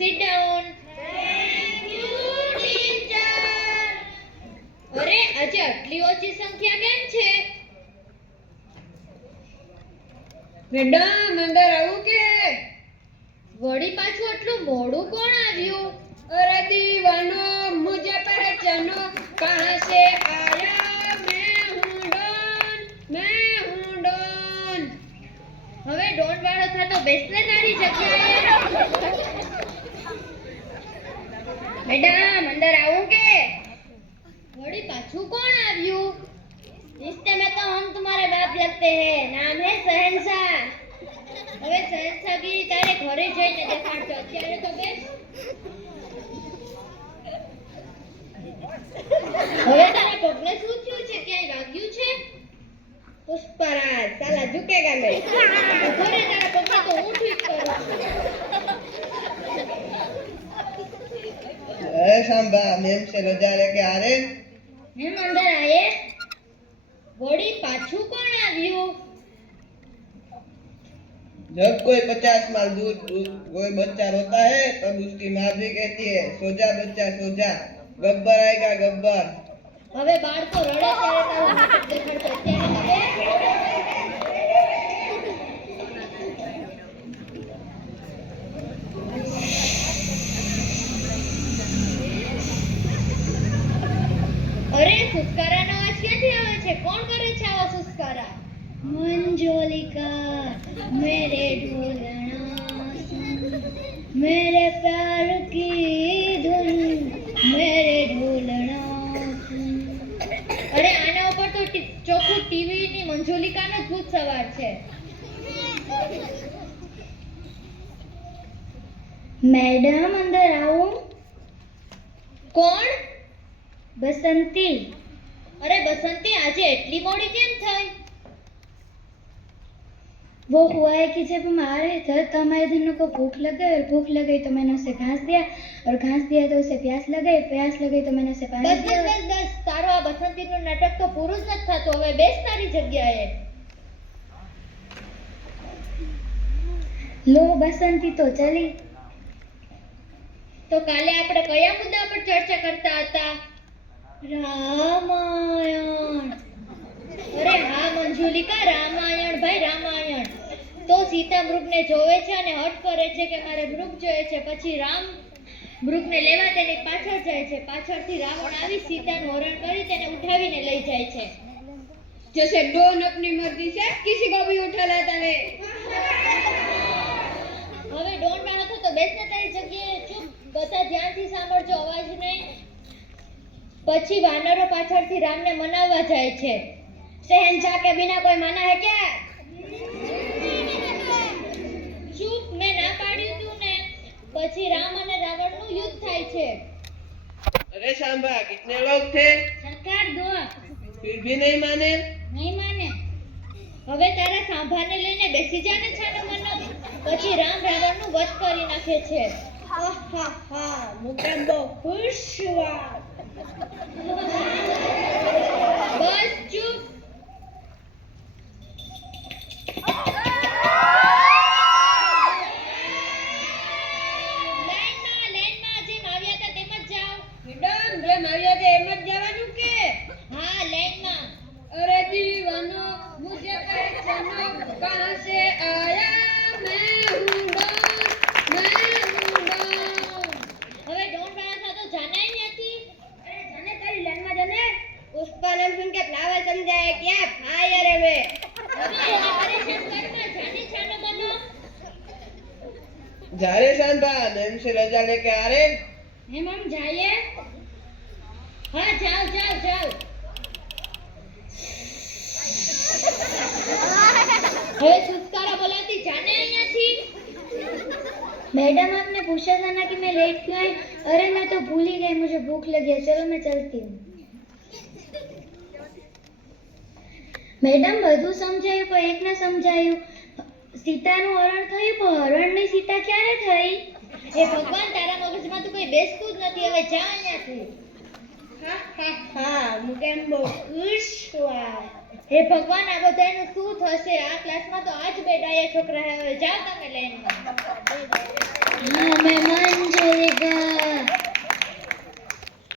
Sit down. અરે આજે આટલી ઓછી સંખ્યા કેમ છે? મેડમ અંદર આવું કે? વળી પાછું આટલું મોડું કોણ આવ્યું? અરે દીવાનો મુझे पहचानो कहां से आया मैं हूं डॉन હવે ડોન વાળો થતો બેસને તારી જગ્યાએ. મેડમ અંદર આવું કે? વળી પાછું કોણ આવ્યું? रिश्ते में तो हम तुम्हारे बाप लगते हैं, नाम है शहंशाह। હવે સહનસાગી તારે ઘરે જઈને દેખાડજો, અત્યારે તો બેસ. હવે તારા પગને શું થયું છે? ક્યાંય વાગ્યું છે? पुष्पराज साला झुकेगा नहीं। ઉભો રે, તારા પગને તો હું ઠીક કરું છું. सांबा मैम से रजा लेके आ रहे हम अंदर आए। વળી પાછું કોણ આવ્યું? जब कोई 50 माल दूर कोई बच्चा रोता है तब उसकी माँ भी कहती है सो जा बच्चा सो जा, गब्बर आएगा गब्बर। હવે બાળકો રડે ત્યારે તારું નાટક દેખાડતો, અત્યારે તો બેસ. અરે સુસ્કારાનો અવાજ ક્યાંથી આવે છે? કોણ કરે છે આવા સુસ્કારા? मंजोलिका मेरे ढोलना सुन, मेरे प्यार की धुन मेरे ढोलना सुन। અરે આના ઉપર તો ચોખ્ખું ટીવી ની મંજોલિકાનો જ ભૂત સવાર છે. मैडम अंदर आओ। કોણ? बसंती। અરે બસંતી, આજે એટલી મોડી કેમ થઈ? वो हुआ है कि जब हम आ रहे थे तो हमारे धनु को भूख लग गई और भूख लग गई तो मैंने उसे घास दिया और घास दिया तो उसे प्यास लग गई तो मैंने उसे पानी બસ दिया। બસ બસ, તારો આ બસંતીનું નાટક તો પૂરું જ નથી થતું. હવે બેસ તારી જગ્યાએ. लो बसंती तो चली। તો કાલે આપણે કયા મુદ્દા પર ચર્ચા કરતા હતા? रामायण। અરે હા મંજુલિકા, રામાયણ ભાઈ, રામાયણ. તો સીતા મૃગને જોવે છે અને હઠ કરે છે કે મારે મૃગ જોઈએ છે. પછી રામ મૃગને લેવા તેની પાછળ જાય છે. પાછળથી રાવણ આવી સીતાનું હરણ કરી તેને ઉઠાવીને લઈ જાય છે. जैसे डॉन अपनी मर्जी से किसी को भी उठा लाता है। હવે ડોન વાળો થતો બેસને તારી જગ્યાએ. ચૂપ, બધા ધ્યાનથી સાંભળજો, અવાજ નહીં. પછી વાનરો પાછળથી રામને મનાવવા જાય છે. शहंशाह के बिना कोई माना है क्या? ચૂપ, મેં ના પાડ્યું તું ને. પછી રામ અને રાવણનું યુદ્ધ થાય છે. अरे सांबा कितने लोग थे सरकार दो। फिर भी नहीं माने? नहीं माने। હવે તારા સાંભાને લઈને બેસી જા ને છાનો મનો. પછી રામ રાવણનું વધ કરી નાખે છે. मुझे बहुत खुश हुआ। બસ ચૂપ. લાઈનમાં જેમ આવ્યા હતા તેમ જ જાઓ. मैडम जेम आविया ते एम ज जवानुं के? હા, लाइનમાં. अरे दीवानो मुझे पहचानो कहां से आया मैं हूं डॉन હવે ડોન વાળા થા તો જાનાય નથી. अरे जाने तेरी लाइन में जाने पुष्पा नाम सुन के फ्लावर समझाए क्या? फायर है वे। હવે એને પરેશાન કરમાં જાને છાનો બનો. जा रहे सांबा मैम से रजा लेके आ रहे हम जाइए। હા, જાઓ જાઓ જાઓ. હવે સુસ્કારા બોલાતી જાને અહીંયાથી. मैडम आपने पूछा था ना कि मैं लेट क्यों आई? अरे मैं तो भूल ही गई, मुझे भूख लगी है, चलो मैं चलती हूँ। मैडम બધું સમજાયું પણ એક ના સમજાયું. સીતાનું હરણ થયું પણ હરણની સીતા ક્યારે થઈ? હે ભગવાન, તારા મગજમાં તો કોઈ બેસતું જ નથી. હવે જા અહીંયાથી. હા મુझे बहुत खुश हुआ। હે ભગવાન, આ બધાનું શું થશે? આ ક્લાસમાં તો આજ બે ડાયા છોકરા હે. હવે જાઓ તમે લાઈનમાં. हाँ मैं मान जाएगा